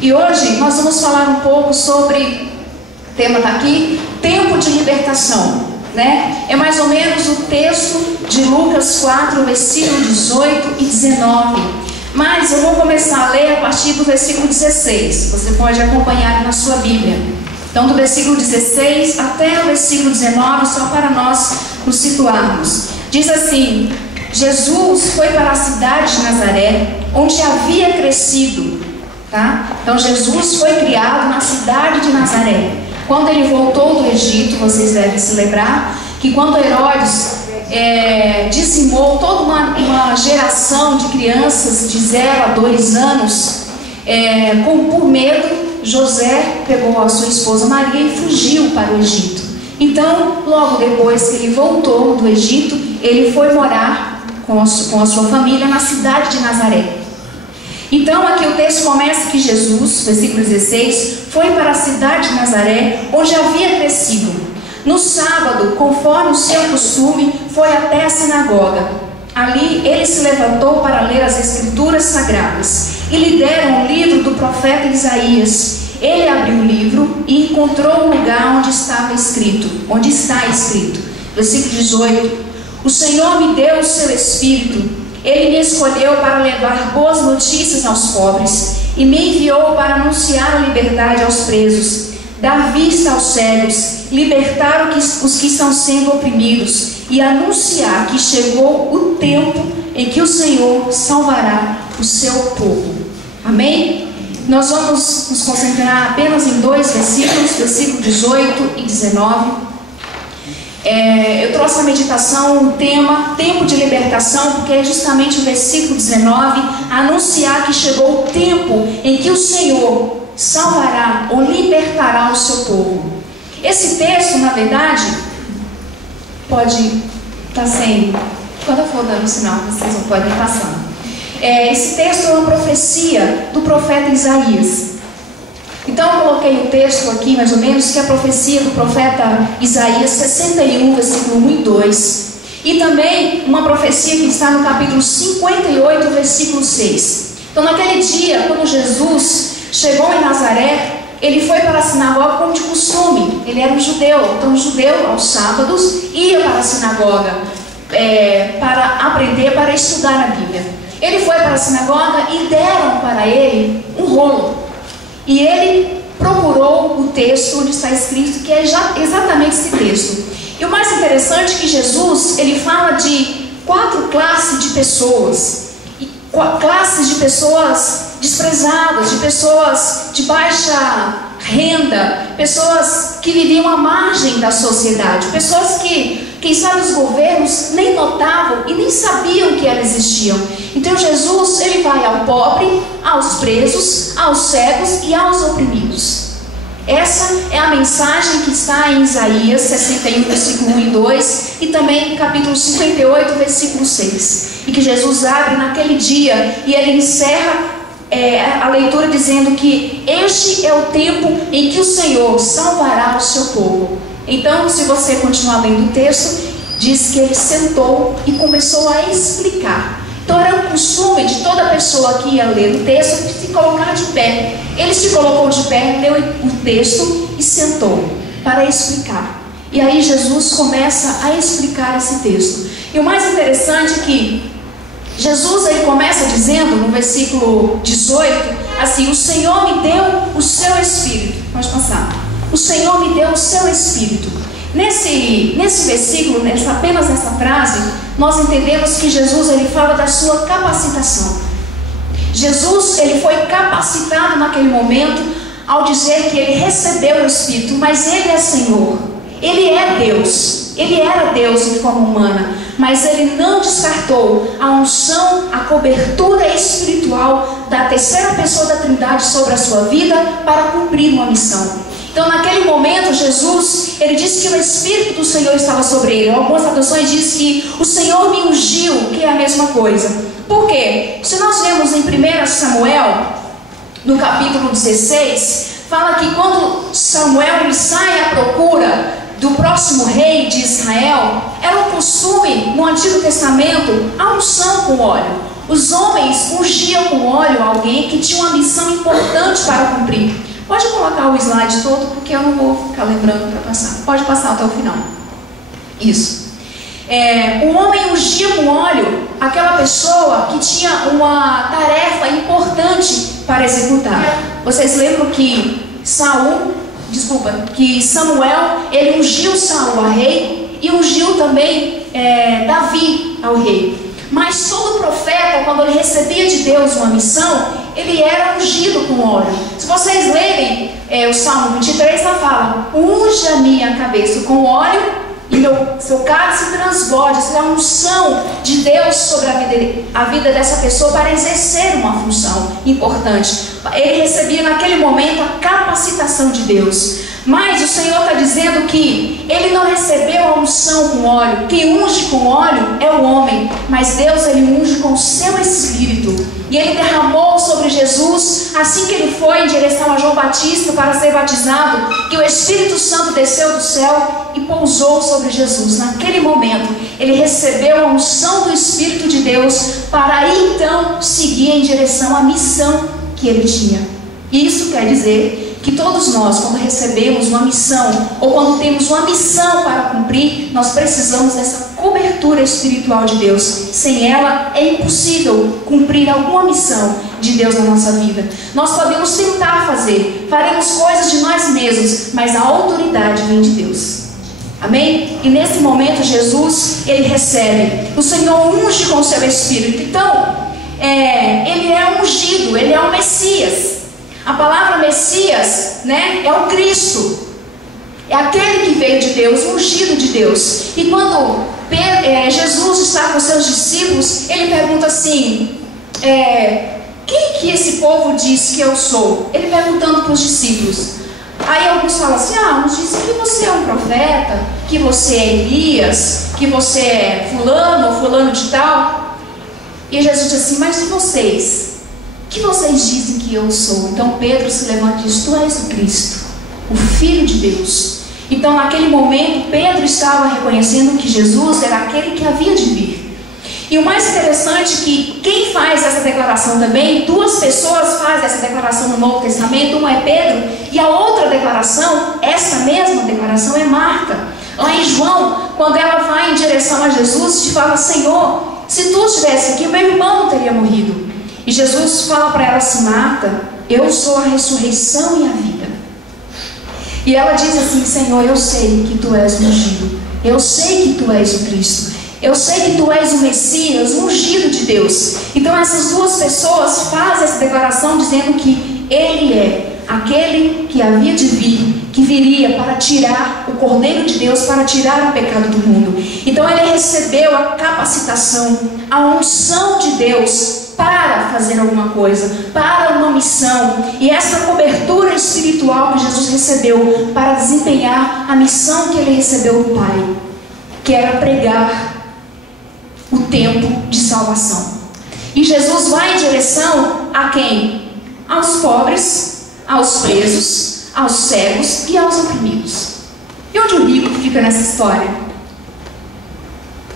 E hoje nós vamos falar um pouco sobre, o tema está aqui, tempo de libertação, né? É mais ou menos o texto de Lucas 4, versículo 18 e 19. Mas eu vou começar a ler a partir do versículo 16. Você pode acompanhar na sua Bíblia. Então, do versículo 16 até o versículo 19, só para nós nos situarmos. Diz assim: Jesus foi para a cidade de Nazaré, onde havia crescido. Tá? Então Jesus foi criado na cidade de Nazaré. Quando ele voltou do Egito, vocês devem se lembrar que quando Herodes dizimou toda uma geração de crianças de 0 a 2 anos, por medo, José pegou a sua esposa Maria e fugiu para o Egito. Então, logo depois que ele voltou do Egito, ele foi morar com a sua família na cidade de Nazaré. Então aqui o texto começa que Jesus, versículo 16, foi para a cidade de Nazaré, onde havia crescido. No sábado, conforme o seu costume, foi até a sinagoga. Ali ele se levantou para ler as escrituras sagradas, e lhe deram o livro do profeta Isaías. Ele abriu o livro e encontrou o lugar onde está escrito, versículo 18: O Senhor me deu o seu Espírito. Ele me escolheu para levar boas notícias aos pobres e me enviou para anunciar a liberdade aos presos, dar vista aos cegos, libertar os que estão sendo oprimidos e anunciar que chegou o tempo em que o Senhor salvará o seu povo. Amém? Nós vamos nos concentrar apenas em 2 versículos, versículo 18 e 19. Eu trouxe a meditação, o tema, tempo de libertação, porque é justamente o versículo 19, anunciar que chegou o tempo em que o Senhor salvará ou libertará o seu povo. Esse texto, na verdade, pode estar sem, quando eu for dando sinal, vocês não podem ir passando. Esse texto é uma profecia do profeta Isaías. Então eu coloquei um texto aqui, mais ou menos, que é a profecia do profeta Isaías 61, versículo 1 e 2. E também uma profecia que está no capítulo 58, versículo 6. Então naquele dia, quando Jesus chegou em Nazaré, ele foi para a sinagoga como de costume. Ele era um judeu. Então o judeu, aos sábados, ia para a sinagoga para aprender, para estudar a Bíblia. Ele foi para a sinagoga e deram para ele um rolo. E ele procurou o texto onde está escrito, que é exatamente esse texto. E o mais interessante é que Jesus, ele fala de 4 classes de pessoas. Classes de pessoas desprezadas, de pessoas de baixa renda, pessoas que viviam à margem da sociedade, pessoas que, quem sabe, os governos nem notavam e nem sabiam que elas existiam. Então Jesus, ele vai ao pobre, aos presos, aos cegos e aos oprimidos. Essa é a mensagem que está em Isaías 61, versículo 1 e 2, e também capítulo 58, versículo 6. E que Jesus abre naquele dia e ele encerra a leitura dizendo que este é o tempo em que o Senhor salvará o seu povo. Então, se você continuar lendo o texto, diz que ele sentou e começou a explicar. Então era um costume de toda pessoa que ia ler o texto de se colocar de pé. Ele se colocou de pé, leu o texto e sentou para explicar. E aí Jesus começa a explicar esse texto. E o mais interessante é que Jesus, ele começa dizendo no versículo 18, assim: o Senhor me deu o seu Espírito. Pode passar. O Senhor me deu o seu Espírito. Nesse versículo, apenas nessa frase, nós entendemos que Jesus, ele fala da sua capacitação. Jesus, ele foi capacitado naquele momento ao dizer que ele recebeu o Espírito, mas ele é Senhor, ele é Deus, ele era Deus em forma humana, mas ele não descartou a unção, a cobertura espiritual da terceira pessoa da Trindade sobre a sua vida para cumprir uma missão. Então naquele momento Jesus, ele disse que o Espírito do Senhor estava sobre ele. Algumas traduções dizem que o Senhor me ungiu, que é a mesma coisa. Por quê? Se nós vemos em 1 Samuel, no capítulo 16, fala que quando Samuel ele sai à procura do próximo rei de Israel, era um costume no Antigo Testamento a unção com óleo. Os homens ungiam com óleo alguém que tinha uma missão importante para cumprir. Pode colocar o slide todo, porque eu não vou ficar lembrando para passar. Pode passar até o final. Isso. O homem ungia com óleo aquela pessoa que tinha uma tarefa importante para executar. Vocês lembram que Samuel, ele ungiu Saul a rei e ungiu também Davi ao rei. Mas todo profeta, quando ele recebia de Deus uma missão, ele era ungido com óleo. Se vocês lerem o Salmo 23, ela fala: unja a minha cabeça com óleo e seu cálice transborde. Isso é a unção de Deus sobre a vida dessa pessoa para exercer uma função importante. Ele recebia naquele momento a capacitação de Deus. Mas o Senhor está dizendo que ele não recebeu a unção com óleo. Quem unge com óleo é o homem, mas Deus, ele unge com o seu Espírito. E ele derramou sobre Jesus, assim que ele foi em direção a João Batista para ser batizado, que o Espírito Santo desceu do céu e pousou sobre Jesus. Naquele momento, ele recebeu a unção do Espírito de Deus para então seguir em direção à missão que ele tinha. Isso quer dizer que todos nós, quando recebemos uma missão, ou quando temos uma missão para cumprir, nós precisamos dessa cobertura espiritual de Deus. Sem ela, é impossível cumprir alguma missão de Deus na nossa vida. Nós podemos tentar fazer, faremos coisas de nós mesmos, mas a autoridade vem de Deus. Amém? E nesse momento, Jesus, ele recebe. O Senhor unge com o seu Espírito. Então, ele é ungido, ele é o Messias. A palavra Messias, né, é o Cristo. É aquele que veio de Deus, ungido de Deus. E quando Jesus está com seus discípulos, ele pergunta assim: quem que esse povo diz que eu sou? Ele perguntando para os discípulos. Aí alguns falam assim: uns dizem que você é um profeta, que você é Elias, que você é fulano ou fulano de tal. E Jesus diz assim: mas vocês? Que vocês dizem que eu sou? Então Pedro se levanta e diz: tu és o Cristo, o Filho de Deus. Então naquele momento Pedro estava reconhecendo que Jesus era aquele que havia de vir. E o mais interessante é que quem faz essa declaração também, duas pessoas fazem essa declaração no Novo Testamento. Uma é Pedro e a outra declaração, essa mesma declaração, é Marta. Lá em João, quando ela vai em direção a Jesus e fala: Senhor, se tu estivesse aqui, meu irmão não teria morrido. E Jesus fala para ela assim: Marta, eu sou a ressurreição e a vida. E ela diz assim: Senhor, eu sei que tu és ungido, eu sei que tu és o Cristo, eu sei que tu és o Messias, o ungido de Deus. Então essas duas pessoas fazem essa declaração dizendo que ele é aquele que havia de vir, que viria para tirar o Cordeiro de Deus, para tirar o pecado do mundo. Então ele recebeu a capacitação, a unção de Deus para fazer alguma coisa, para uma missão. E essa cobertura espiritual que Jesus recebeu para desempenhar a missão que ele recebeu do Pai, que era pregar o tempo de salvação. E Jesus vai em direção a quem? Aos pobres, aos presos, aos cegos e aos oprimidos. E onde o rico fica nessa história?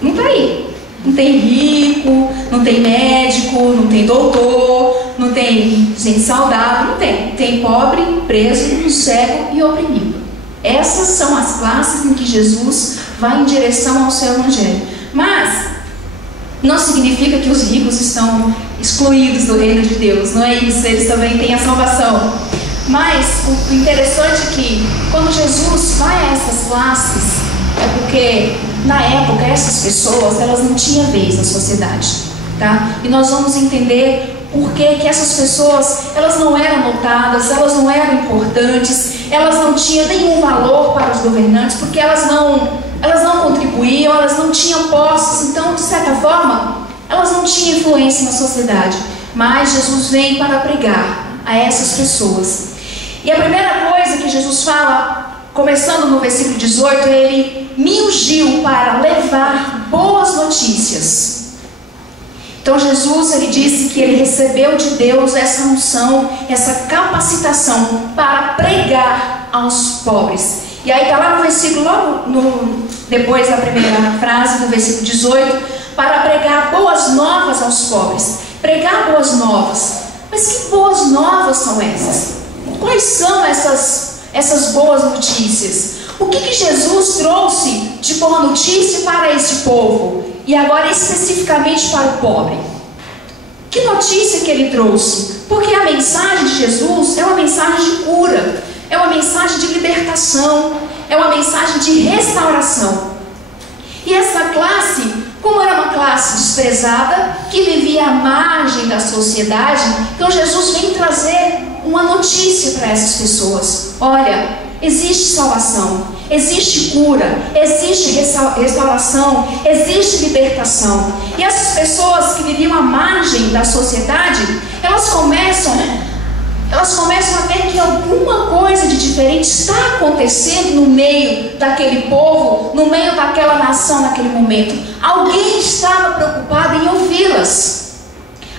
Não está aí. Não tem rico, não tem médico, não tem doutor, não tem gente saudável, não tem. Tem pobre, preso, cego e oprimido. Essas são as classes em que Jesus vai em direção ao seu evangelho. Mas não significa que os ricos estão excluídos do reino de Deus. Não é isso, eles também têm a salvação. Mas o interessante é que quando Jesus vai a essas classes, é porque na época essas pessoas, elas não tinham vez na sociedade, tá? E nós vamos entender por que essas pessoas, elas não eram notadas, elas não eram importantes, elas não tinham nenhum valor para os governantes, porque elas não contribuíam, elas não tinham posses. Então, de certa forma, elas não tinham influência na sociedade. Mas Jesus vem para pregar a essas pessoas. E a primeira coisa que Jesus fala, começando no versículo 18, ele me ungiu para levar boas notícias. Então Jesus, ele disse que ele recebeu de Deus essa unção, essa capacitação para pregar aos pobres. E aí está lá no versículo, logo depois da primeira frase, no versículo 18, para pregar boas novas aos pobres. Pregar boas novas. Mas que boas novas são essas? Quais são essas boas notícias? O que Jesus trouxe de boa notícia para esse povo? E agora especificamente para o pobre. Que notícia que ele trouxe? Porque a mensagem de Jesus é uma mensagem de cura, é uma mensagem de libertação, é uma mensagem de restauração. E essa classe, como era uma classe desprezada, que vivia à margem da sociedade, então Jesus vem trazer uma notícia para essas pessoas. Olha, existe salvação, existe cura, existe restauração, existe libertação. E essas pessoas que viviam à margem da sociedade, elas começam a ver que alguma coisa de diferente está acontecendo no meio daquele povo, no meio daquela nação naquele momento. Alguém estava preocupado em ouvi-las.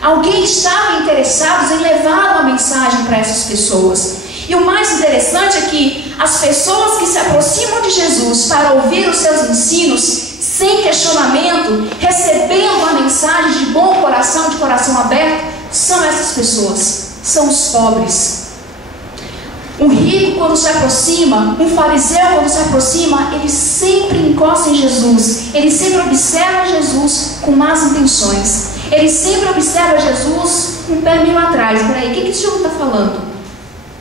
Alguém estava interessado em levar uma mensagem para essas pessoas. E o mais interessante é que as pessoas que se aproximam de Jesus para ouvir os seus ensinos, sem questionamento, recebendo a mensagem de bom coração, de coração aberto, são essas pessoas, são os pobres. Um rico, quando se aproxima, um fariseu, quando se aproxima, ele sempre encosta em Jesus, ele sempre observa Jesus com más intenções, ele sempre observa Jesus um pé meio atrás. Peraí, o que esse homem está falando?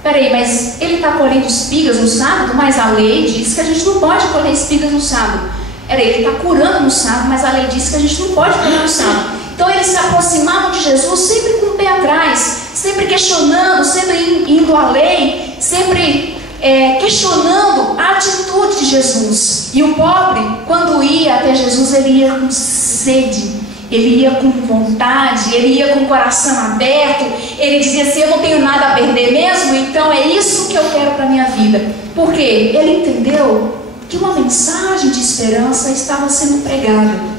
Peraí, mas ele está colhendo espigas no sábado? Mas a lei diz que a gente não pode colher espigas no sábado. Peraí, ele está curando no sábado, mas a lei diz que a gente não pode colher no sábado. Então eles se aproximavam de Jesus sempre com o pé atrás, sempre questionando, sempre indo além, sempre questionando a atitude de Jesus. E o pobre, quando ia até Jesus, ele ia com sede, ele ia com vontade, ele ia com o coração aberto, ele dizia assim: eu não tenho nada a perder mesmo, então é isso que eu quero para a minha vida. Por quê? Ele entendeu que uma mensagem de esperança estava sendo pregada.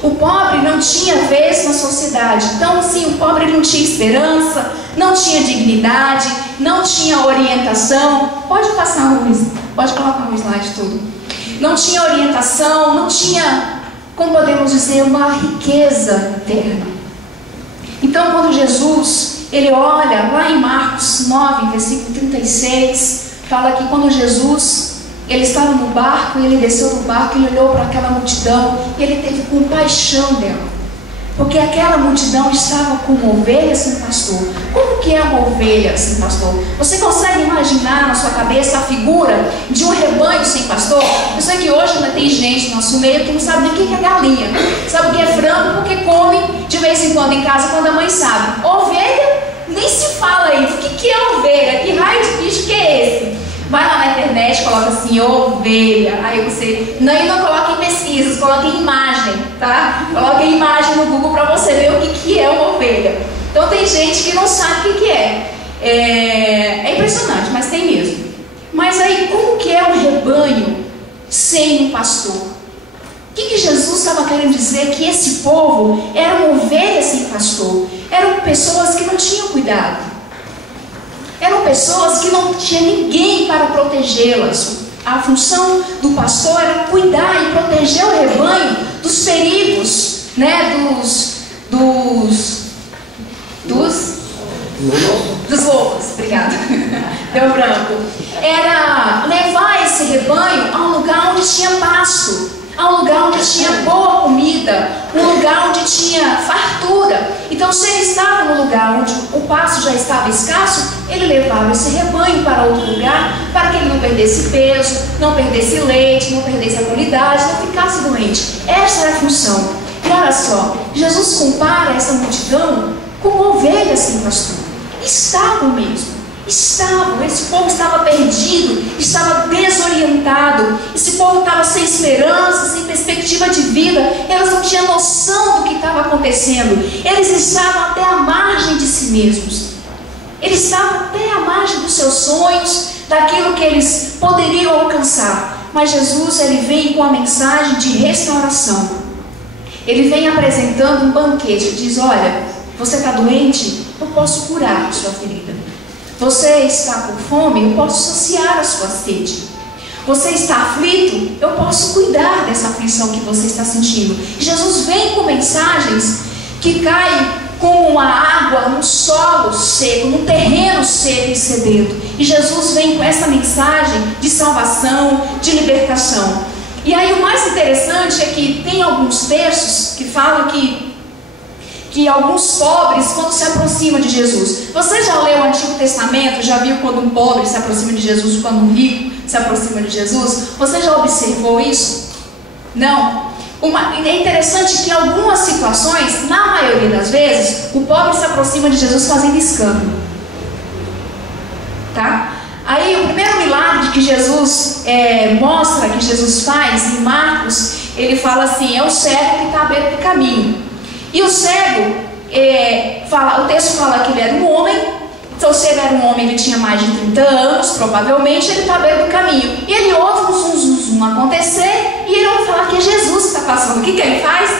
O pobre não tinha vez na sociedade. Então, sim, o pobre não tinha esperança, não tinha dignidade, não tinha orientação. Pode colocar um slide todo. Não tinha orientação, não tinha, como podemos dizer, uma riqueza interna. Então, quando Jesus, ele olha lá em Marcos 9, versículo 36, fala que quando Jesus, ele estava no barco, e ele desceu do barco, e ele olhou para aquela multidão, e ele teve compaixão dela, porque aquela multidão estava como ovelha sem pastor. Como que é uma ovelha sem pastor? Você consegue imaginar na sua cabeça a figura de um rebanho sem pastor? Eu sei que hoje ainda tem gente no nosso meio que não sabe nem o que é galinha, sabe o que é frango, porque come de vez em quando em casa, quando a mãe sabe. Ovelha, nem se fala isso. O que é ovelha? Que raio de bicho que é esse? Vai lá na internet, coloca assim, ovelha. Aí você, não coloca em pesquisas, coloca em imagem, tá? Coloca em imagem no Google para você ver o que é uma ovelha. Então tem gente que não sabe o que é. É impressionante, mas tem mesmo. Mas aí, como que é um rebanho sem um pastor? O que Jesus estava querendo dizer? Que esse povo era uma ovelha sem pastor. Eram pessoas que não tinham cuidado. Eram pessoas que não tinha ninguém para protegê-las. A função do pastor era cuidar e proteger o rebanho dos perigos, né? Dos lobos, obrigada. Deu branco. Era levar esse rebanho a um lugar onde tinha pasto, a um lugar onde tinha boa comida, um lugar onde tinha fartura. Então, se ele estava no lugar onde o pasto já estava escasso, ele levava esse rebanho para outro lugar, para que ele não perdesse peso, não perdesse leite, não perdesse a qualidade, não ficasse doente. Essa era a função. E olha só, Jesus compara essa multidão com ovelhas sem pastor. Estavam mesmo. Esse povo estava perdido, estava desorientado, esse povo estava sem esperança, sem perspectiva de vida, eles não tinham noção do que estava acontecendo, eles estavam até a margem de si mesmos, eles estavam até a margem dos seus sonhos, daquilo que eles poderiam alcançar. Mas Jesus, ele vem com a mensagem de restauração, ele vem apresentando um banquete, diz: olha, você está doente? Eu posso curar a sua ferida. Você está com fome? Eu posso saciar a sua sede. Você está aflito? Eu posso cuidar dessa aflição que você está sentindo. Jesus vem com mensagens que caem como uma água num solo seco, num terreno seco e sedento. E Jesus vem com essa mensagem de salvação, de libertação. E aí o mais interessante é que tem alguns textos que falam que alguns pobres, quando se aproximam de Jesus. Você já leu o Antigo Testamento? Já viu quando um pobre se aproxima de Jesus, quando um rico se aproxima de Jesus? Você já observou isso? Não? É interessante que em algumas situações, na maioria das vezes, o pobre se aproxima de Jesus fazendo escândalo. Tá? Aí o primeiro milagre que Jesus mostra, que Jesus faz em Marcos, ele fala assim: é o cego que está à beira do caminho. E o cego, o texto fala que ele era um homem. Então o cego era um homem, ele tinha mais de 30 anos, provavelmente. Ele está à beira do caminho e ele ouve um zum, zum, zum acontecer, e ele ouve falar que é Jesus que está passando. O que ele faz?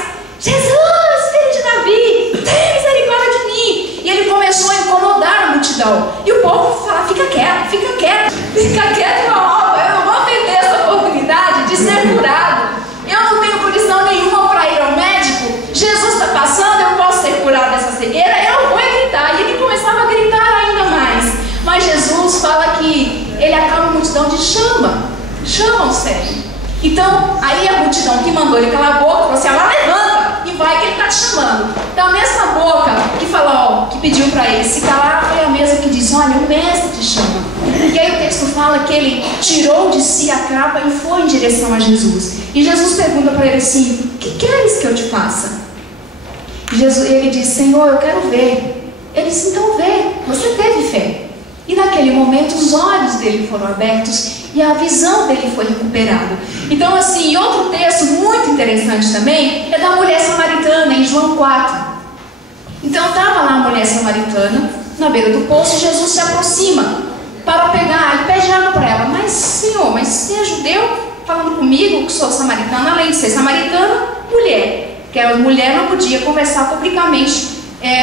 Jesus, filho de Davi, tem misericórdia de mim. E ele começou a incomodar a multidão, e o povo fala: fica quieto, fica quieto, fica quieto, meu amor, eu não vou perder essa oportunidade de ser curado. Eu não tenho condição nenhuma para ir ao médico. Jesus está passando, eu posso ser curado dessa cegueira, eu vou gritar. E ele começava a gritar ainda mais. Mas Jesus fala que ele acalma a multidão de chama o cego. Então, aí a multidão que mandou ele calar a boca, falou assim: agora levanta e vai que ele está te chamando. Então a mesma boca que falou, que pediu para ele se calar, foi a mesma que disse: olha, o mestre te chama. E aí o texto fala que ele tirou de si a capa e foi em direção a Jesus. E Jesus pergunta para ele assim: o que queres que eu te faça? E ele diz: Senhor, eu quero ver. Ele disse: então vê, você teve fé. E naquele momento os olhos dele foram abertos e a visão dele foi recuperada. Então assim, outro texto muito interessante também é da mulher samaritana, em João 4. Então estava lá a mulher samaritana na beira do poço, e Jesus se aproxima para pegar e pede água para ela. Mas Senhor, mas você é judeu falando comigo que sou samaritana? Além de ser samaritana, mulher, que a mulher não podia conversar publicamente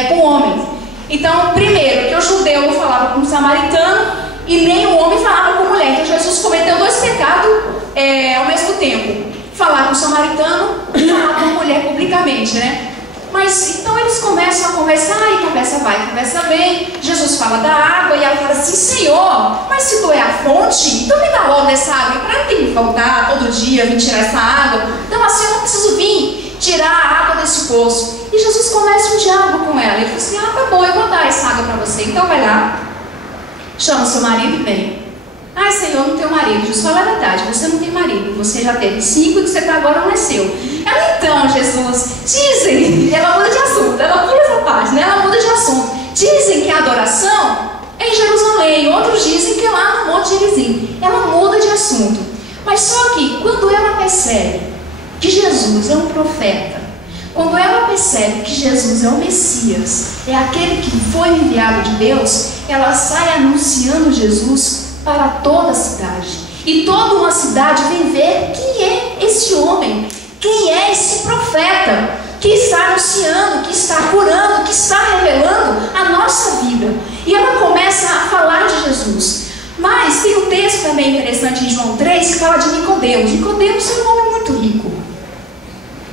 com homens. Então, primeiro, que o judeu não falava com o samaritano e nem o homem falava com a mulher. Então Jesus cometeu dois pecados ao mesmo tempo: falar com o samaritano e falar com a mulher publicamente, né? Mas então eles começam a conversar, e conversa vai, conversa vem. Jesus fala da água e ela fala assim: Senhor, mas se tu é a fonte, então me dá logo essa água, para não ter que voltar todo dia, vir tirar essa água. Então assim, eu não preciso vir tirar a água desse poço. E Jesus começa um diálogo com ela. Ele fala assim: ah, tá bom, eu vou dar essa água para você. Então vai lá, chama seu marido e vem. Ai, Senhor, não tenho marido. Jesus fala a verdade: você não tem marido, você já teve 5 e que você está agora não é seu. Ela: então, Jesus, dizem, ela muda de assunto, ela pula essa parte, né? Ela muda de assunto. Dizem que a adoração é em Jerusalém, outros dizem que é lá no Monte Gerizim. Ela muda de assunto. Mas só que quando ela percebe que Jesus é um profeta, quando ela percebe que Jesus é o Messias, é aquele que foi enviado de Deus, ela sai anunciando Jesus para toda a cidade. E toda uma cidade vem ver quem é esse homem, quem é esse profeta que está anunciando, que está curando, que está revelando a nossa vida. E ela começa a falar de Jesus. Mas tem um texto também interessante em João 3 que fala de Nicodemos. Nicodemos é um homem muito rico.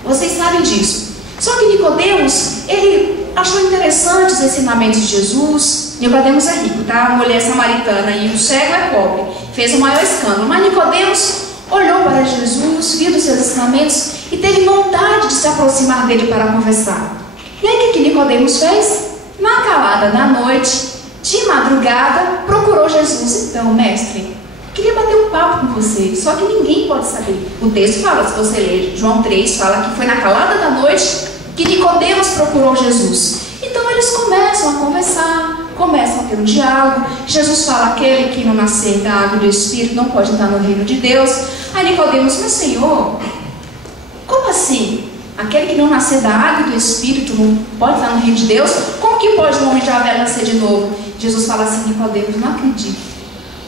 Vocês sabem disso. Só que Nicodemos, ele achou interessantes os ensinamentos de Jesus. Nicodemos é rico, tá? A mulher samaritana e o cego é pobre. Fez o maior escândalo. Mas Nicodemos olhou para Jesus, viu os seus ensinamentos e teve vontade de se aproximar dele para conversar. E aí o que Nicodemos fez? Na calada da noite, de madrugada, procurou Jesus. Então, mestre, queria bater um papo com você, só que ninguém pode saber. O texto fala, se você ler João 3, fala que foi na calada da noite que Nicodemos procurou Jesus. Então eles começam a conversar, começam a ter um diálogo. Jesus fala: aquele que não nascer da água e do Espírito não pode entrar no reino de Deus. Aí Nicodemos: mas Senhor, como assim? Aquele que não nascer da água e do Espírito não pode entrar no reino de Deus? Como que pode um homem já velho nascer de novo? Jesus fala assim: Nicodemos, não acredito.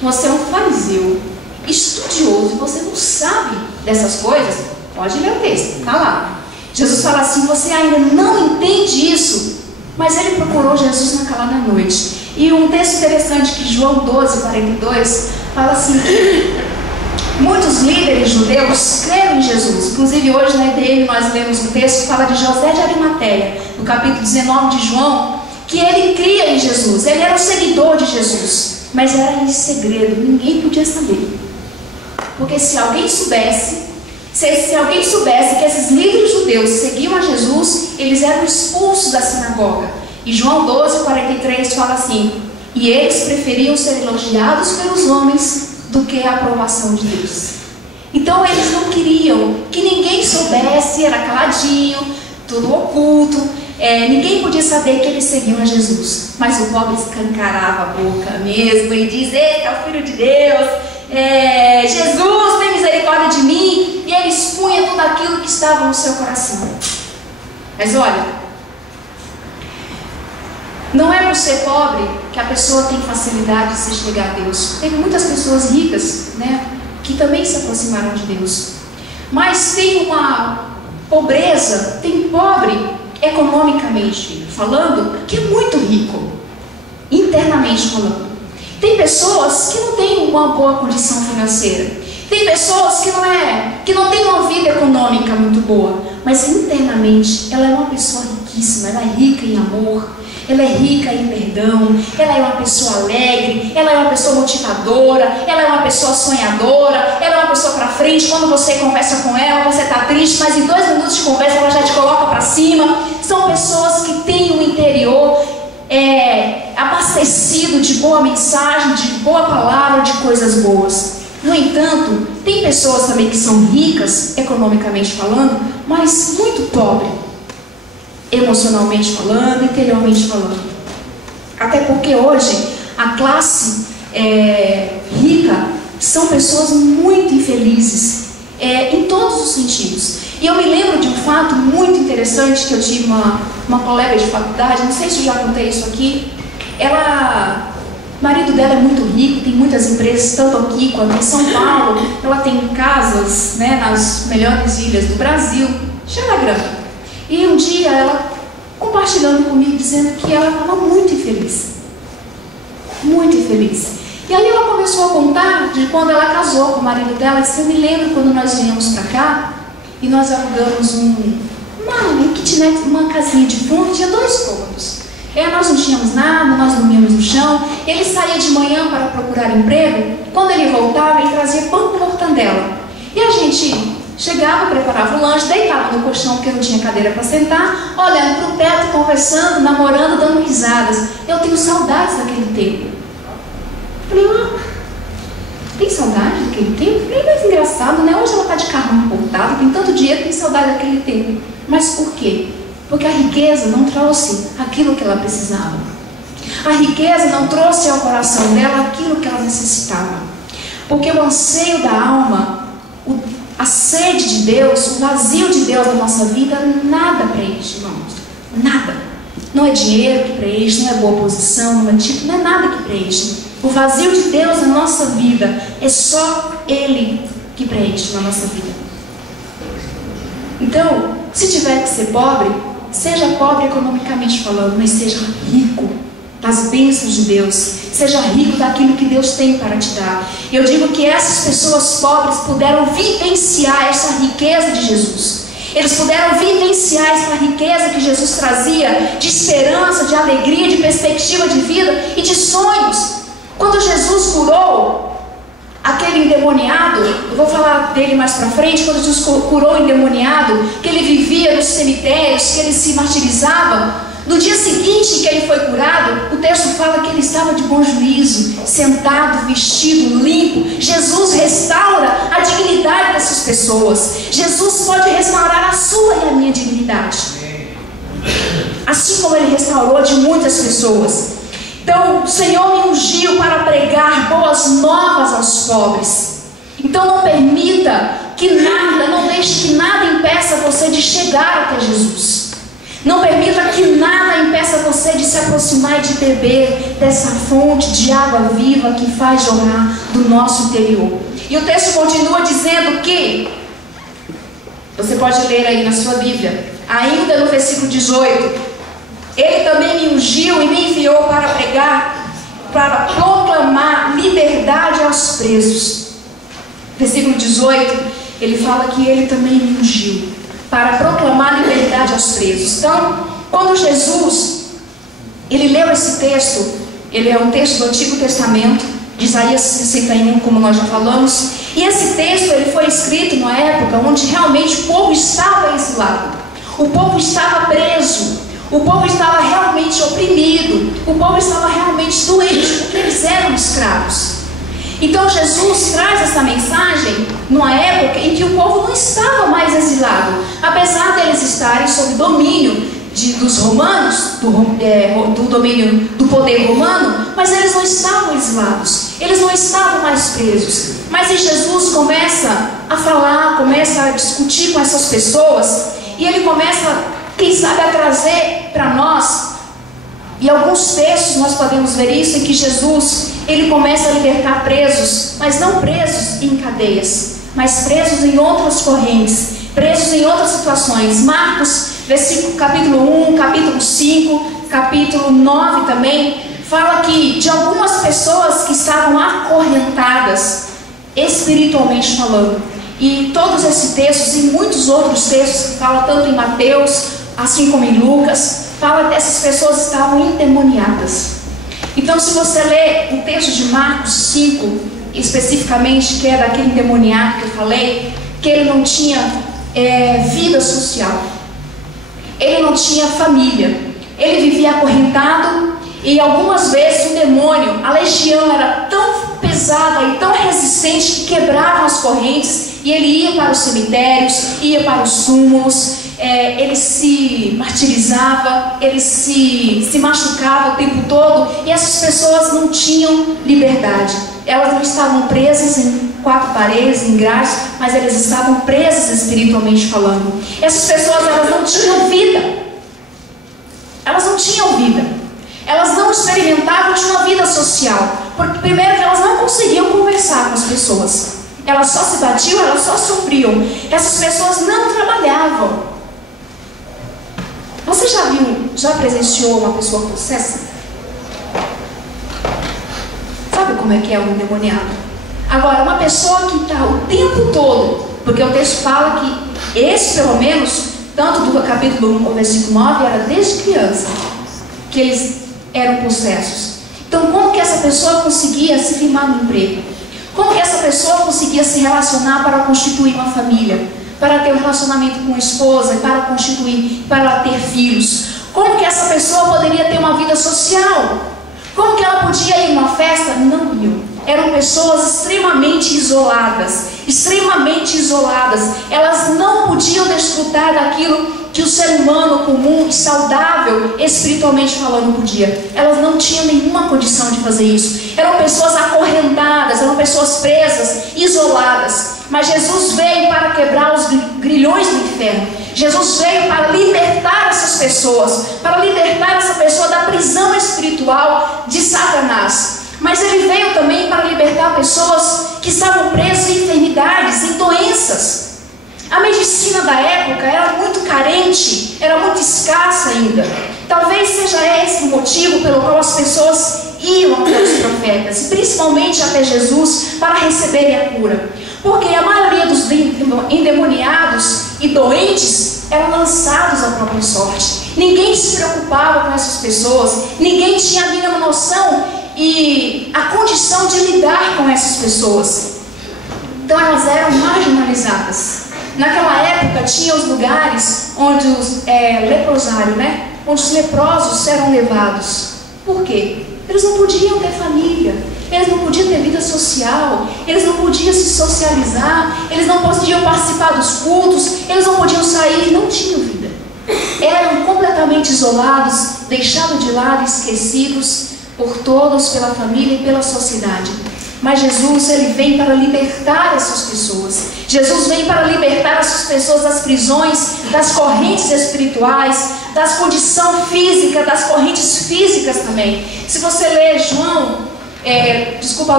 Você é um fariseu, estudioso, e você não sabe dessas coisas? Pode ler o texto, está lá. Jesus fala assim: você ainda não entende isso? Mas ele procurou Jesus na calada da noite. E um texto interessante que João 12, 42 fala assim: Muitos líderes judeus creram em Jesus. Inclusive hoje na EDM nós lemos um texto que fala de José de Arimateia, no capítulo 19 de João, que ele cria em Jesus, ele era um seguidor de Jesus, mas era em segredo, ninguém podia saber. Porque se alguém soubesse que esses líderes judeus seguiam a Jesus, eles eram expulsos da sinagoga. E João 12:43 fala assim: e eles preferiam ser elogiados pelos homens do que a aprovação de Deus. Então eles não queriam que ninguém soubesse, era caladinho, tudo oculto, ninguém podia saber que eles seguiam a Jesus. Mas o pobre escancarava a boca mesmo e dizia: eita, o Filho de Deus, Jesus, tem misericórdia de mim. E ele expunha tudo aquilo que estava no seu coração. Mas olha, não é por ser pobre que a pessoa tem facilidade de se chegar a Deus. Teve muitas pessoas ricas, né, que também se aproximaram de Deus. Mas tem uma pobreza, tem pobre economicamente falando, que é muito rico, internamente falando. Tem pessoas que não têm uma boa condição financeira. Tem pessoas que não têm uma vida econômica muito boa, mas internamente ela é uma pessoa riquíssima, ela é rica em amor, ela é rica em perdão, ela é uma pessoa alegre, ela é uma pessoa motivadora, ela é uma pessoa sonhadora, ela é uma pessoa para frente. Quando você conversa com ela, você está triste, mas em 2 minutos de conversa ela já te coloca para cima. São pessoas que têm um interior abastecido de boa mensagem, de boa palavra, de coisas boas. No entanto, tem pessoas também que são ricas, economicamente falando, mas muito pobres, emocionalmente falando, interiormente falando. Até porque hoje a classe rica são pessoas muito infelizes, em todos os sentidos. E eu me lembro de um fato muito interessante que eu tive uma colega de faculdade, não sei se eu já contei isso aqui. O marido dela é muito rico, tem muitas empresas, tanto aqui quanto em São Paulo. Ela tem casas, né, nas melhores ilhas do Brasil, cheia da grana. E um dia ela compartilhando comigo, dizendo que ela estava muito infeliz. Muito infeliz. E aí ela começou a contar de quando ela casou com o marido dela. Disse: eu me lembro quando nós viemos para cá e nós alugamos uma kitnet, uma casinha de fundo, tinha 2 cômodos. Nós não tínhamos nada, nós dormíamos no chão. Ele saía de manhã para procurar emprego. Quando ele voltava, ele trazia pão com mortandela. E a gente chegava, preparava o lanche, deitava no colchão porque não tinha cadeira para sentar, olhando para o teto, conversando, namorando, dando risadas. Eu tenho saudades daquele tempo. Falei: tem saudade daquele tempo? É mais engraçado, né? Hoje ela está de carro importado, tem tanto dinheiro, tem saudade daquele tempo. Mas por quê? Porque a riqueza não trouxe aquilo que ela precisava. A riqueza não trouxe ao coração dela aquilo que ela necessitava. Porque o anseio da alma, a sede de Deus, o vazio de Deus na nossa vida, nada preenche, irmãos. Nada. Não é dinheiro que preenche, não é boa posição, não é título, não é nada que preenche. O vazio de Deus na nossa vida é só Ele que preenche na nossa vida. Então, se tiver que ser pobre, seja pobre economicamente falando, mas seja rico das bênçãos de Deus, seja rico daquilo que Deus tem para te dar. Eu digo que essas pessoas pobres puderam vivenciar essa riqueza de Jesus. Eles puderam vivenciar essa riqueza que Jesus trazia, de esperança, de alegria, de perspectiva de vida e de sonhos. Quando Jesus curou aquele endemoniado, eu vou falar dele mais para frente, quando Jesus curou o endemoniado, que ele vivia nos cemitérios, que ele se martirizava, no dia seguinte que ele foi curado, o texto fala que ele estava de bom juízo, sentado, vestido, limpo. Jesus restaura a dignidade dessas pessoas. Jesus pode restaurar a sua e a minha dignidade, assim como ele restaurou a de muitas pessoas. Então o Senhor me ungiu para pregar boas novas aos pobres. Então não permita que nada, não deixe que nada impeça você de chegar até Jesus. Não permita que nada impeça você de se aproximar e de beber dessa fonte de água viva que faz jorrar do nosso interior. E o texto continua dizendo que, você pode ler aí na sua Bíblia, ainda no versículo 18, Ele também me ungiu e me enviou para pregar, para proclamar liberdade aos presos versículo 18, ele fala que ele também me ungiu para proclamar liberdade aos presos. Então, quando Jesus, ele leu esse texto, ele é um texto do Antigo Testamento, de Isaías 61, como nós já falamos, e esse texto ele foi escrito numa época onde realmente o povo estava exilado, o povo estava preso, o povo estava realmente oprimido, o povo estava realmente doente, porque eles eram escravos. Então Jesus traz essa mensagem numa época em que o povo não estava mais exilado, apesar deles estarem sob domínio dos romanos, do domínio do poder romano, mas eles não estavam exilados, eles não estavam mais presos. Mas aí Jesus começa a falar, começa a discutir com essas pessoas, e ele começa, quem sabe, a trazer para nós, e alguns textos nós podemos ver isso, em que Jesus, ele começa a libertar presos, mas não presos em cadeias, mas presos em outras correntes, presos em outras situações. Marcos, capítulo 1, capítulo 5, capítulo 9 também, fala que de algumas pessoas que estavam acorrentadas, espiritualmente falando. E todos esses textos e muitos outros textos, fala tanto em Mateus, assim como em Lucas, fala que essas pessoas estavam endemoniadas. Então, se você ler o texto de Marcos 5, especificamente, que é daquele endemoniado que eu falei, que ele não tinha vida social, ele não tinha família, ele vivia acorrentado, e algumas vezes o demônio, a legião era tão pesada e tão resistente que quebravam as correntes, e ele ia para os cemitérios, ia para os túmulos, ele se martirizava, ele se machucava o tempo todo, e essas pessoas não tinham liberdade. Elas não estavam presas em quatro paredes, em grades, mas elas estavam presas espiritualmente falando. Essas pessoas, elas não tinham vida. Elas não tinham vida. Elas não experimentavam de uma vida social. Porque primeiro que elas não conseguiam conversar com as pessoas. Elas só se batiam, elas só sofriam. Essas pessoas não trabalhavam. Você já presenciou uma pessoa possessa? Sabe como é que é o endemoniado? Agora, uma pessoa que está o tempo todo, porque o texto fala que esse, pelo menos, tanto do capítulo 1 ao versículo 9, era desde criança que eles eram possessos. Então, como que essa pessoa conseguia se firmar no emprego? Como que essa pessoa conseguia se relacionar para constituir uma família? Para ter um relacionamento com a esposa, para constituir, para ter filhos? Como que essa pessoa poderia ter uma vida social? Como que ela podia ir a uma festa? Não iam. Eram pessoas extremamente isoladas, extremamente isoladas. Elas não podiam desfrutar daquilo que o ser humano comum e saudável, espiritualmente falando, podia. Elas não tinham nenhuma condição de fazer isso. Eram pessoas acorrentadas, eram pessoas presas, isoladas. Mas Jesus veio para quebrar os grilhões do inferno. Jesus veio para libertar essas pessoas, para libertar essa pessoa da prisão espiritual de Satanás. Mas ele veio também para libertar pessoas que estavam presas em enfermidades, em doenças. A medicina da época era muito carente, era muito escassa ainda. Talvez seja esse o motivo pelo qual as pessoas iam até os profetas, e principalmente até Jesus, para receberem a cura. Porque a maioria dos endemoniados e doentes eram lançados à própria sorte. Ninguém se preocupava com essas pessoas, ninguém tinha a mínima noção e a condição de lidar com essas pessoas. Então elas eram marginalizadas. Naquela época tinha os lugares onde os leprosários, onde os leprosos eram levados. Por quê? Eles não podiam ter família, eles não podiam ter vida social, eles não podiam se socializar, eles não podiam participar dos cultos, eles não podiam sair, não tinham vida. Eram completamente isolados, deixados de lado, esquecidos por todos, pela família e pela sociedade. Mas Jesus, ele vem para libertar essas pessoas. Jesus vem para libertar essas pessoas das prisões, das correntes espirituais, das condições físicas, das correntes físicas também. Se você ler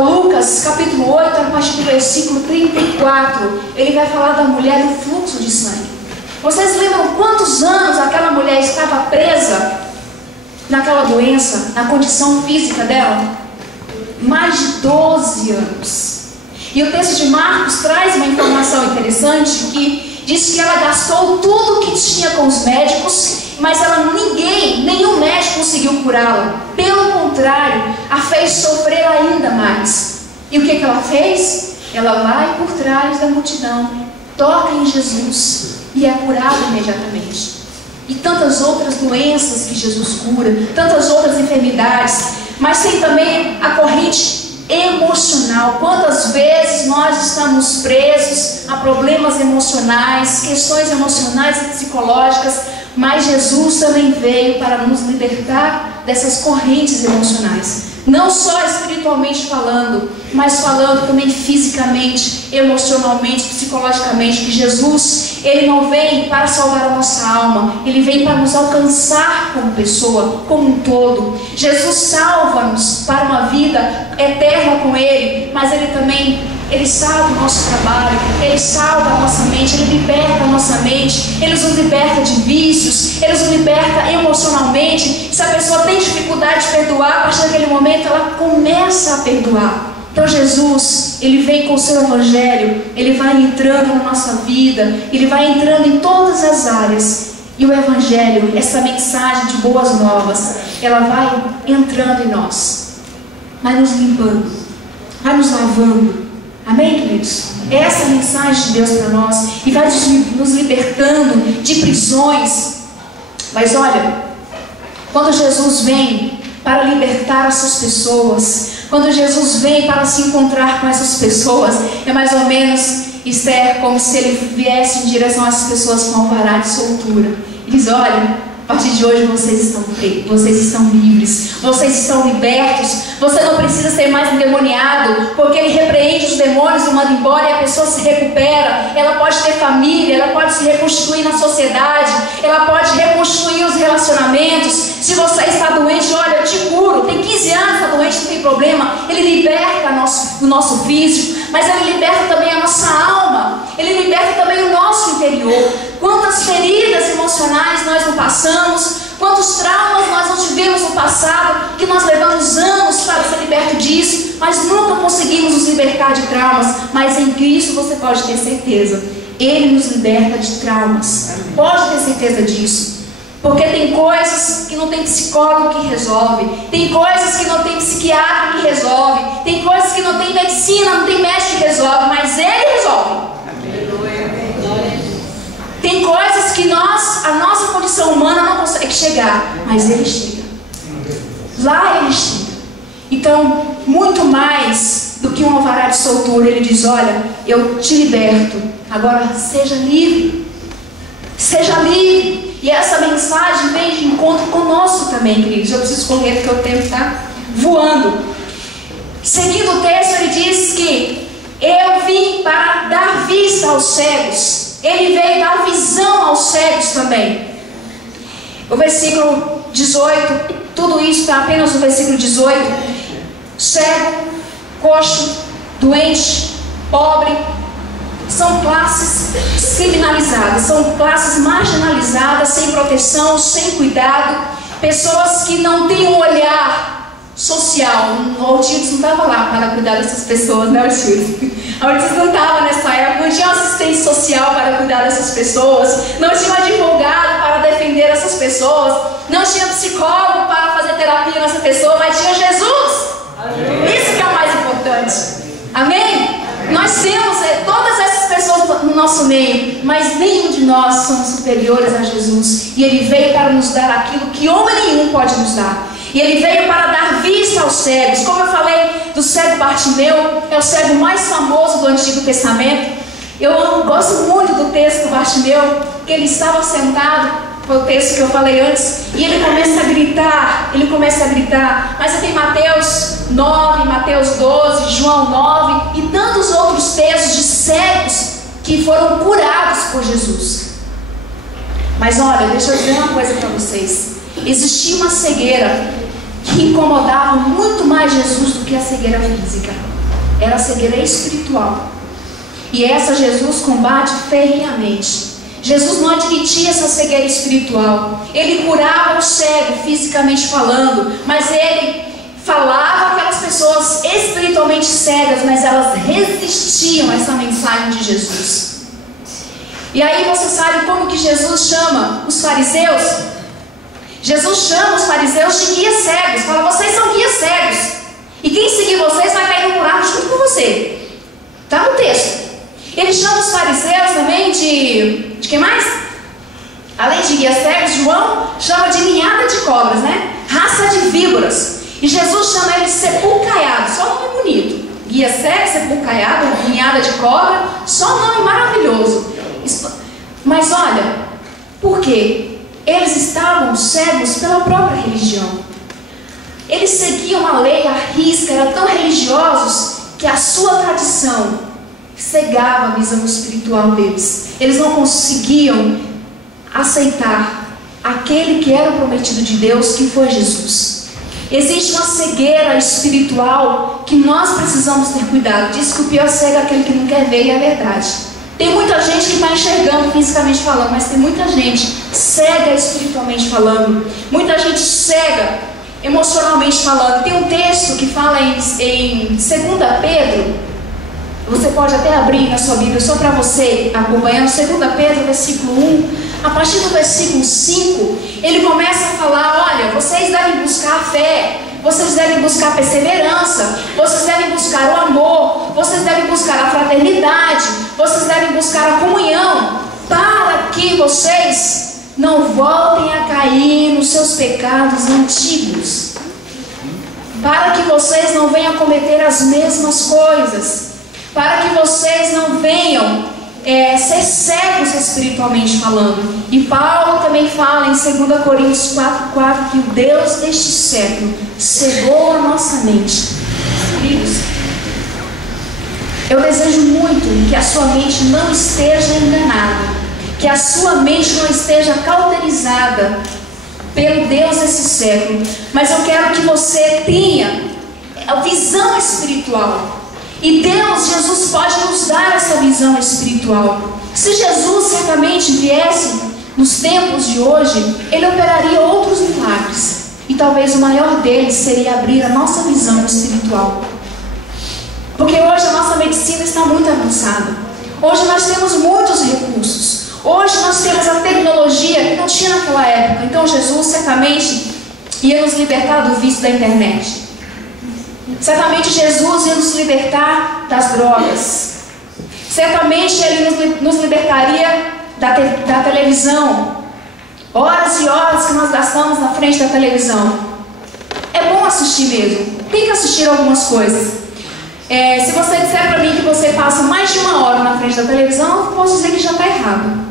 Lucas, capítulo 8, a partir do versículo 34, ele vai falar da mulher do fluxo de sangue. Vocês lembram quantos anos aquela mulher estava presa naquela doença, na condição física dela? Mais de 12 anos. E o texto de Marcos traz uma informação interessante que diz que ela gastou tudo que tinha com os médicos, mas nenhum médico conseguiu curá-la. Pelo contrário, a fez sofrer ainda mais. E o que ela fez? Ela vai por trás da multidão, toca em Jesus e é curada imediatamente. E tantas outras doenças que Jesus cura, tantas outras enfermidades. Mas tem também a corrente emocional. Quantas vezes nós estamos presos a problemas emocionais, questões emocionais e psicológicas, mas Jesus também veio para nos libertar dessas correntes emocionais. Não só espiritualmente falando, mas falando também fisicamente, emocionalmente, psicologicamente, que Jesus, Ele não vem para salvar a nossa alma, Ele vem para nos alcançar como pessoa, como um todo. Jesus salva-nos para uma vida eterna com Ele, mas Ele salva o nosso trabalho, Ele salva a nossa mente, Ele liberta a nossa mente, Ele nos liberta de vícios, Ele nos liberta emocionalmente. Se a pessoa tem dificuldade de perdoar, a partir daquele momento ela começa a perdoar. Então Jesus, Ele vem com o seu Evangelho, Ele vai entrando na nossa vida, Ele vai entrando em todas as áreas. E o Evangelho, essa mensagem de boas novas, ela vai entrando em nós, vai nos limpando, vai nos lavando. Amém, queridos? Essa é a mensagem de Deus para nós, e vai nos libertando de prisões. Mas olha, quando Jesus vem para libertar essas pessoas, quando Jesus vem para se encontrar com essas pessoas, é mais ou menos, Esther, como se Ele viesse em direção a essas pessoas com alvará de soltura. Ele diz: olha, a partir de hoje vocês estão livres, vocês estão libertos, você não precisa ser mais endemoniado, porque Ele repreende os demônios e manda embora, e a pessoa se recupera. Ela pode ter família, ela pode se reconstituir na sociedade, ela pode reconstruir os relacionamentos. Se você está doente, olha, eu te curo. Tem 15 anos, está doente, não tem problema. Ele liberta o nosso físico, mas Ele liberta também a nossa alma, Ele liberta também o nosso interior. Quantas feridas emocionais nós não passamos, quantos traumas nós não tivemos no passado, que nós levamos anos para ser liberto disso, mas nunca conseguimos nos libertar de traumas. Mas em Cristo você pode ter certeza, Ele nos liberta de traumas. Pode ter certeza disso. Porque tem coisas que não tem psicólogo que resolve, tem coisas que não tem psiquiatra que resolve, tem coisas que não tem medicina, não tem médico que resolve, mas Ele resolve. Tem coisas que a nossa condição humana não consegue chegar, mas Ele chega. Lá Ele chega. Então, muito mais do que um alvará de soltura, Ele diz: olha, eu te liberto, agora seja livre. Seja livre. E essa mensagem vem de encontro conosco também, queridos. Eu preciso correr porque o tempo está voando. Seguindo o texto, ele diz que eu vim para dar vista aos cegos. Ele veio dar visão aos cegos também. O versículo 18, tudo isso está apenas no versículo 18. Cego, coxo, doente, pobre, são classes descriminalizadas, são classes marginalizadas, sem proteção, sem cuidado, pessoas que não têm um olhar social. O Altildes não estava lá para cuidar dessas pessoas, né, Altildes? A Altildes não estava nessa época, não tinha assistente social para cuidar dessas pessoas, não tinha um advogado para defender essas pessoas, não tinha psicólogo para fazer terapia nessa pessoa, mas tinha Jesus. Amém. Isso que é o mais importante. Amém? Nós temos todas essas pessoas no nosso meio, mas nenhum de nós somos superiores a Jesus. E Ele veio para nos dar aquilo que homem nenhum pode nos dar. E Ele veio para dar vista aos cegos. Como eu falei do cego Bartimeu, é o cego mais famoso do Antigo Testamento. Eu gosto muito do texto do Bartimeu, que ele estava sentado, foi o texto que eu falei antes, e ele começa a gritar, mas você tem Mateus 9, Mateus 12, João 9 e tantos outros textos de cegos que foram curados por Jesus. Mas olha, deixa eu dizer uma coisa para vocês. Existia uma cegueira que incomodava muito mais Jesus do que a cegueira física. Era a cegueira espiritual. E essa Jesus combate ferrenhamente. Jesus não admitia essa cegueira espiritual. Ele curava o cego fisicamente falando, mas Ele falava aquelas pessoas espiritualmente cegas, mas elas resistiam a essa mensagem de Jesus. E aí você sabe como que Jesus chama os fariseus? Jesus chama os fariseus de guias cegos. Fala, vocês são guias cegos. E quem seguir vocês vai cair no buraco junto com você. Está no texto. Ele chama os fariseus também de quem mais? Além de guias cegos, João chama de ninhada de cobras, né? Raça de víboras. E Jesus chama eles de sepulcaiados. Só nome bonito. Guia cego, sepulcaiado, ninhada de cobra. Só nome maravilhoso. Mas olha, por quê? Eles estavam cegos pela própria religião. Eles seguiam a lei à risca, eram tão religiosos que a sua tradição cegava a visão espiritual deles. Eles não conseguiam aceitar aquele que era o prometido de Deus, que foi Jesus. Existe uma cegueira espiritual que nós precisamos ter cuidado. Diz que o pior cego é aquele que não quer ver, e é verdade. Tem muita gente que está enxergando fisicamente falando, mas tem muita gente cega espiritualmente falando, muita gente cega emocionalmente falando. Tem um texto que fala em 2 Pedro, você pode até abrir na sua Bíblia, só para você acompanhando, 2 Pedro, versículo 1, a partir do versículo 5, ele começa a falar, olha, vocês devem buscar a fé, vocês devem buscar a perseverança, vocês devem buscar o amor, vocês devem buscar a fraternidade, vocês devem buscar a comunhão, para que vocês não voltem a cair nos seus pecados antigos, para que vocês não venham a cometer as mesmas coisas, para que vocês não venham ser cegos espiritualmente falando. E Paulo também fala em 2 Coríntios 4,4 que o Deus deste século cegou a nossa mente. Queridos, eu desejo muito que a sua mente não esteja enganada, que a sua mente não esteja cauterizada pelo Deus desse século, mas eu quero que você tenha a visão espiritual. E Deus, Jesus pode nos dar essa visão espiritual. Se Jesus certamente viesse nos tempos de hoje, Ele operaria outros milagres. E talvez o maior deles seria abrir a nossa visão espiritual. Porque hoje a nossa medicina está muito avançada. Hoje nós temos muitos recursos. Hoje nós temos a tecnologia que não tinha naquela época. Então Jesus certamente ia nos libertar do vício da internet. Certamente Jesus ia nos libertar das drogas. Certamente Ele nos libertaria da televisão. Horas e horas que nós gastamos na frente da televisão. É bom assistir mesmo. Tem que assistir algumas coisas. Se você disser para mim que você passa mais de 1 hora na frente da televisão, eu posso dizer que já está errado.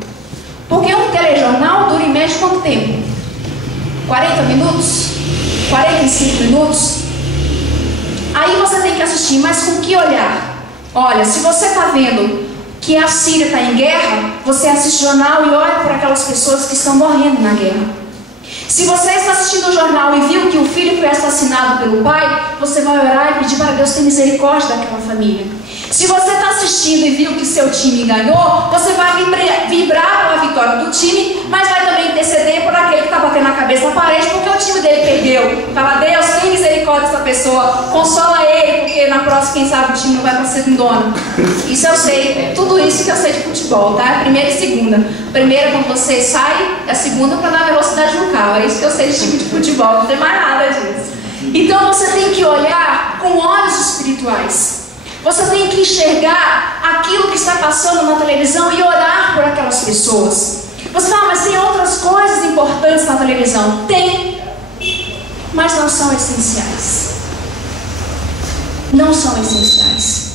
Porque um telejornal dura em média quanto tempo? 40 minutos? 45 minutos? Aí você tem que assistir, mas com que olhar? Olha, se você está vendo que a Síria está em guerra, você assiste o jornal e olha para aquelas pessoas que estão morrendo na guerra. Se você está assistindo o jornal e viu que o filho foi assassinado pelo pai, você vai orar e pedir para Deus ter misericórdia daquela família. Se você está assistindo e viu que seu time ganhou, você vai vibrar pela vitória do time, mas vai também interceder por aquele que está batendo a cabeça na parede porque o time dele perdeu. Fala, Deus, tem misericórdia dessa pessoa, consola ele, porque na próxima, quem sabe, o time não vai para a segundona. Isso eu sei, tudo isso que eu sei de futebol, tá? Primeira e segunda. Primeira quando você sai, a segunda para dar velocidade no carro. É isso que eu sei de time de futebol, não tem mais nada disso. Então você tem que olhar com olhos espirituais. Você tem que enxergar aquilo que está passando na televisão e orar por aquelas pessoas. Você fala, mas tem outras coisas importantes na televisão. Tem, mas não são essenciais. Não são essenciais.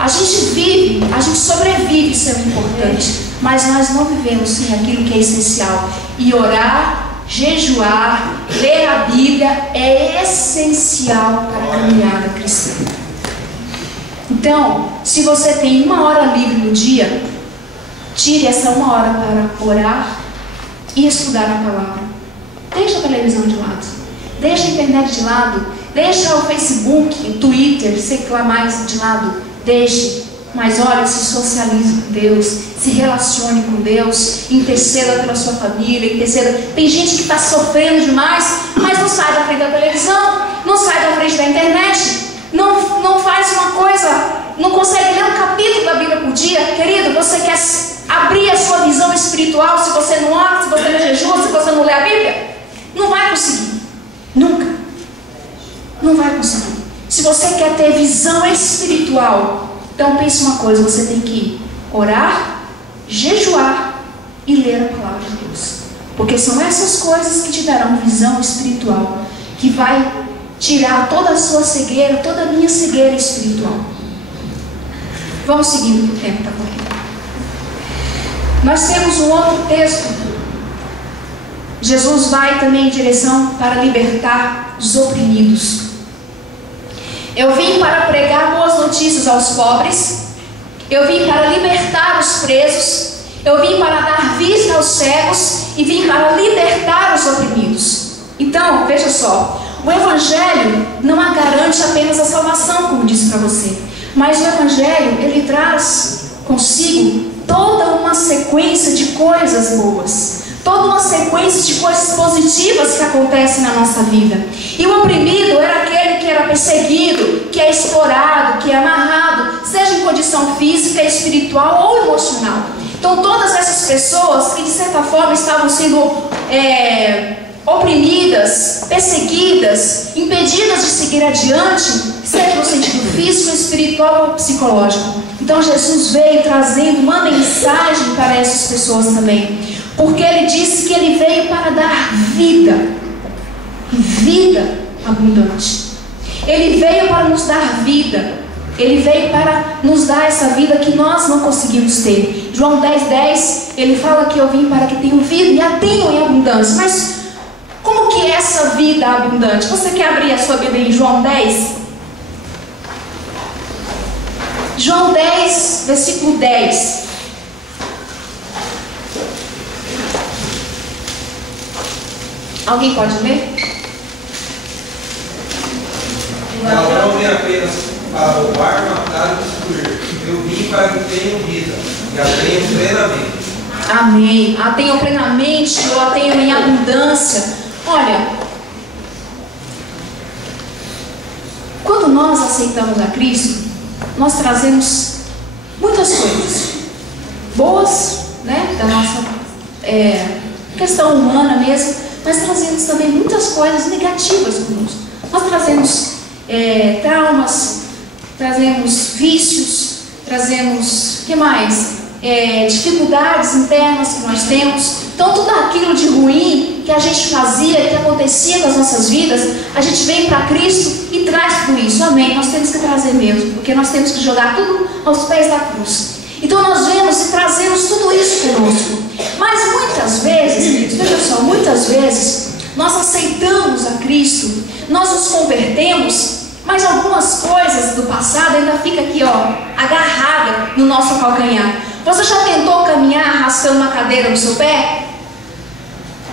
A gente vive, a gente sobrevive sendo importante, mas nós não vivemos sem aquilo que é essencial. E orar, jejuar, ler a Bíblia é essencial para a caminhada cristã. Então, se você tem 1 hora livre no dia, tire essa 1 hora para orar e estudar a palavra. Deixa a televisão de lado, deixa a internet de lado, deixa o Facebook, o Twitter, sei lá mais de lado, deixe, Mas olha, se socialize com Deus, se relacione com Deus, interceda pela sua família, interceda. Tem gente que está sofrendo demais, mas não sai da frente da televisão, não sai da frente da internet, não faz uma coisa, não consegue ler um capítulo da Bíblia por dia. Querido, você quer abrir a sua visão espiritual se você não ora, se você não jejua, se você não lê a Bíblia? Não vai conseguir, nunca. Não vai conseguir. Se você quer ter visão espiritual, então pense uma coisa, você tem que orar, jejuar e ler a palavra de Deus. Porque são essas coisas que te darão visão espiritual, que vai tirar toda a sua cegueira, toda a minha cegueira espiritual. Vamos seguindo o tempo, tá correndo. Nós temos um outro texto. Jesus vai também em direção para libertar os oprimidos. Eu vim para pregar boas notícias aos pobres. Eu vim para libertar os presos. Eu vim para dar vista aos cegos. E vim para libertar os oprimidos. Então, veja só. O Evangelho não garante apenas a salvação, como disse para você. Mas o Evangelho, ele traz consigo toda uma sequência de coisas boas. Toda uma sequência de coisas positivas que acontecem na nossa vida. E o oprimido era aquele que era perseguido, que é explorado, que é amarrado, seja em condição física, espiritual ou emocional. Então todas essas pessoas que de certa forma estavam sendo oprimidas, perseguidas, impedidas de seguir adiante, seja no sentido físico, espiritual ou psicológico. Então Jesus veio trazendo uma mensagem para essas pessoas também. Porque ele disse que ele veio para dar vida, vida abundante. Ele veio para nos dar vida. Ele veio para nos dar essa vida que nós não conseguimos ter. João 10:10, ele fala que eu vim para que tenham vida e a tenham em abundância. Mas como que é essa vida abundante? Você quer abrir a sua Bíblia em João 10? João 10, versículo 10. Alguém pode ler? O ladrão vem apenas para roubar, matar e destruir. Eu vim para que tenham vida e a tenham plenamente. Amém. A tenham plenamente, ou a tenham em abundância. Olha, quando nós aceitamos a Cristo, nós trazemos muitas coisas boas, né, da nossa questão humana mesmo. Mas trazemos também muitas coisas negativas conosco. Nós trazemos traumas, trazemos vícios, trazemos, o que mais? Dificuldades internas que nós temos. Então tudo aquilo de ruim que a gente fazia, que acontecia nas nossas vidas, a gente vem para Cristo e traz tudo isso. Amém? Nós temos que trazer mesmo, porque nós temos que jogar tudo aos pés da cruz. Então nós vemos e trazemos tudo isso conosco. Mas muitas vezes, veja só, muitas vezes nós aceitamos a Cristo, nós nos convertemos, mas algumas coisas do passado ainda ficam aqui, ó, agarrada no nosso calcanhar. Você já tentou caminhar arrastando uma cadeira no seu pé?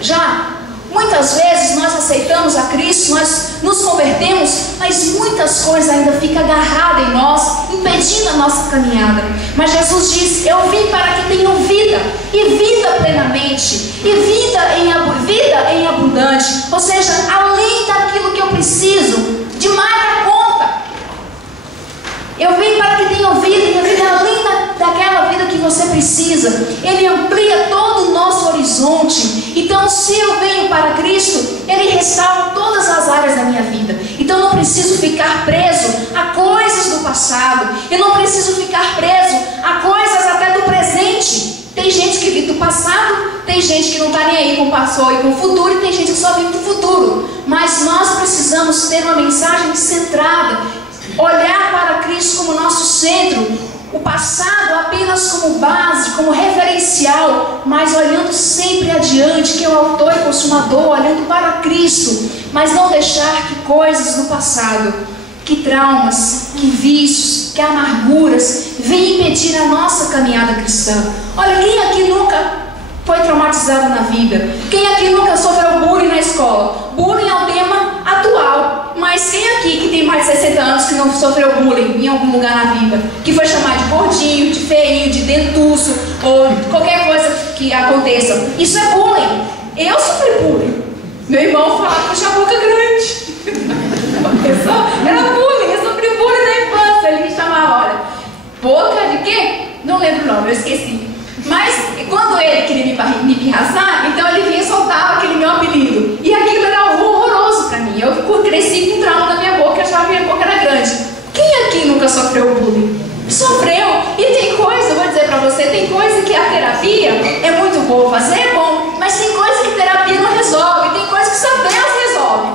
Já? Muitas vezes nós aceitamos a Cristo, nós nos convertemos, mas muitas coisas ainda ficam agarradas em nós, impedindo a nossa caminhada. Mas Jesus diz: eu vim para que tenham vida, e vida plenamente, e vida em abundante. Ou seja, além daquilo que eu preciso, demais da conta. Eu vim para que tenham vida, e a vida além daquela vida que você precisa. Ele amplia todo o nosso horizonte. Então, se eu venho para Cristo, Ele restaura todas as áreas da minha vida. Então, eu não preciso ficar preso a coisas do passado. Eu não preciso ficar preso a coisas até do presente. Tem gente que vive do passado, tem gente que não está nem aí com o passado e com o futuro, e tem gente que só vive do futuro. Mas nós precisamos ter uma mensagem centrada, olhar para Cristo como nosso centro. O passado apenas como base, como referencial, mas olhando sempre adiante, que é o autor e consumador, olhando para Cristo, mas não deixar que coisas do passado, que traumas, que vícios, que amarguras venham impedir a nossa caminhada cristã. Olha, quem aqui nunca foi traumatizado na vida? Quem aqui nunca sofreu bullying na escola? Bullying é um tema atual, Mas quem aqui que tem mais de 60 anos que não sofreu bullying em algum lugar na vida? Que foi chamado de gordinho, de feinho, de dentuço, ou qualquer coisa que aconteça. Isso é bullying. Eu sofri bullying. Meu irmão falava que eu tinha a boca grande. Era bullying, eu sofri bullying na infância. Ele me chamava, olha, boca de quê? Não lembro o nome, eu esqueci. Mas quando ele queria me pirraçar, então ele vinha e soltava aquele meu apelido. E aquilo era horroroso pra mim. Eu cresci com trauma na minha boca, eu achava que minha boca era grande. Quem aqui nunca sofreu bullying? Sofreu. E tem coisa, eu vou dizer pra você, tem coisa que a terapia é muito boa fazer, é bom. Mas tem coisa que a terapia não resolve. Tem coisa que só Deus resolve.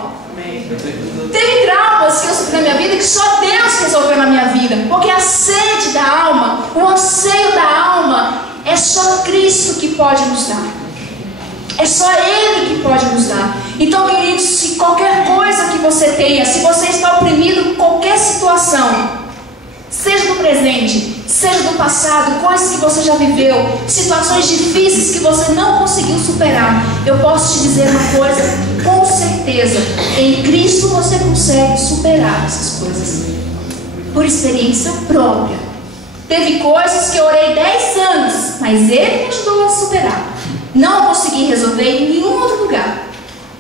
Teve traumas que eu sofri na minha vida que só Deus resolveu na minha vida. Porque a sede da alma, o anseio da alma, é só Cristo que pode nos dar. É só Ele que pode nos dar. Então, queridos, se qualquer coisa que você tenha, se você está oprimido com qualquer situação, seja do presente, seja do passado, coisas que você já viveu, situações difíceis que você não conseguiu superar, eu posso te dizer uma coisa com certeza: em Cristo você consegue superar essas coisas, por experiência própria. Teve coisas que eu orei 10 anos, mas Ele me ajudou a superar. Não consegui resolver em nenhum outro lugar,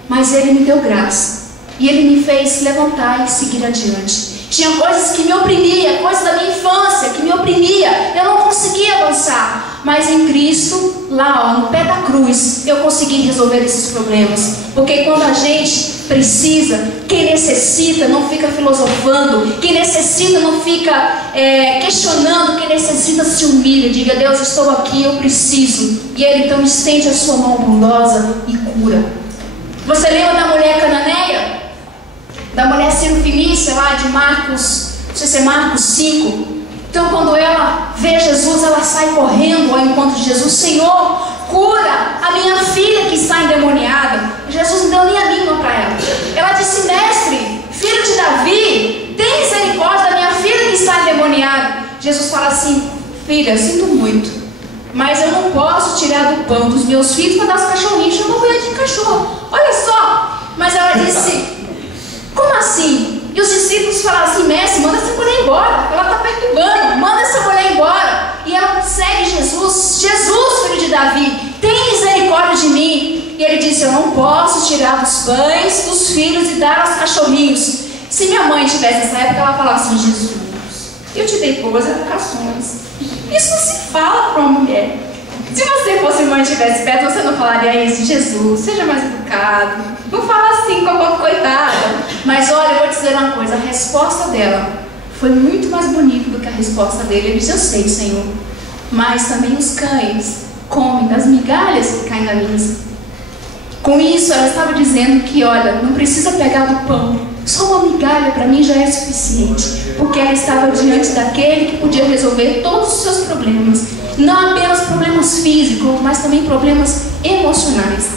mas Ele me deu graça e Ele me fez levantar e seguir adiante. Tinha coisas que me oprimia, coisas da minha infância que me oprimia, eu não conseguia avançar, mas em Cristo, lá no pé da cruz, eu consegui resolver esses problemas. Porque quando a gente precisa, quem necessita não fica filosofando, quem necessita não fica questionando, quem necessita se humilha, diga: Deus, estou aqui, eu preciso. E Ele então estende a sua mão bondosa e cura. Você lembra da mulher cananeia? Da mulher cirofenícia lá de Marcos, não sei se é Marcos 5. Então quando ela vê Jesus, ela sai correndo ao encontro de Jesus: Senhor, cura a minha filha que está endemoniada. Jesus não deu nem a mínima para ela. Ela disse: Mestre, filho de Davi, tem misericórdia da minha filha que está endemoniada. Jesus fala assim: filha, eu sinto muito, mas eu não posso tirar do pão dos meus filhos para dar aos cachorrinhos. Eu não vou de cachorro, olha só. Mas ela disse: como assim? E os discípulos falaram assim: mestre, manda essa mulher embora, ela está perturbando, manda essa mulher embora. E ela segue Jesus: Jesus, filho de Davi, tem misericórdia de mim. E ele disse: eu não posso tirar dos pães dos filhos e dar aos cachorrinhos. Se minha mãe tivesse nessa época, ela falava assim: Jesus, eu te dei boas educações. Isso não se fala para uma mulher. Se você fosse mãe e estivesse perto, você não falaria isso: Jesus, seja mais educado, não fala assim com a coitada. Mas olha, eu vou te dizer uma coisa: a resposta dela foi muito mais bonita do que a resposta dele. Ele disse: eu sei, Senhor, mas também os cães comem das migalhas que caem da mesa. Com isso, ela estava dizendo que, olha, não precisa pegar do pão, só uma migalha para mim já é suficiente, porque ela estava diante daquele que podia resolver todos os seus problemas, não apenas problemas físicos, mas também problemas emocionais.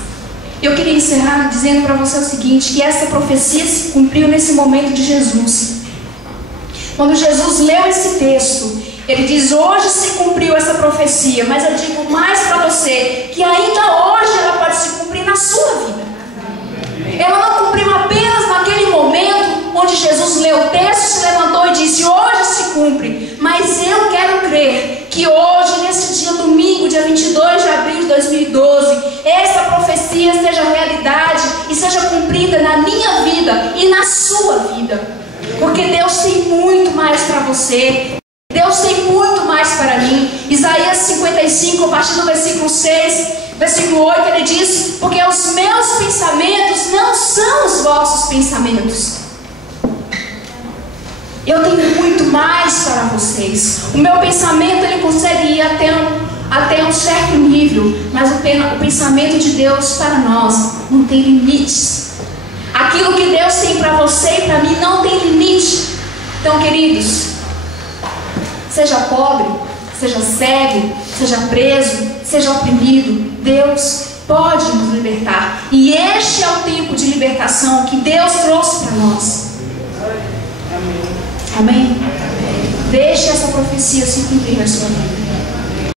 Eu queria encerrar dizendo para você o seguinte: que essa profecia se cumpriu nesse momento de Jesus. Quando Jesus leu esse texto, ele diz: hoje se cumpriu essa profecia. Mas eu digo mais para você, que ainda hoje ela pode se cumprir na sua vida. Ela não cumpriu apenas naquele momento onde Jesus leu o texto, se levantou e disse: hoje se cumpre. Mas eu quero crer que hoje, nesse dia domingo, dia 22 de abril de 2012, essa profecia seja realidade e seja cumprida na minha vida e na sua vida. Porque Deus tem muito mais para você. Deus tem muito mais para mim. Isaías 55, a partir do versículo 6, versículo 8, ele diz: porque os meus pensamentos não são os vossos pensamentos. Eu tenho muito mais para vocês. O meu pensamento, ele consegue ir até um certo nível, mas o pensamento de Deus para nós não tem limites. Aquilo que Deus tem para você e para mim não tem limite. Então, queridos, seja pobre, seja cego, seja preso, seja oprimido, Deus pode nos libertar. E este é o tempo de libertação que Deus trouxe para nós. Amém? Amém? Deixe essa profecia se cumprir na sua vida.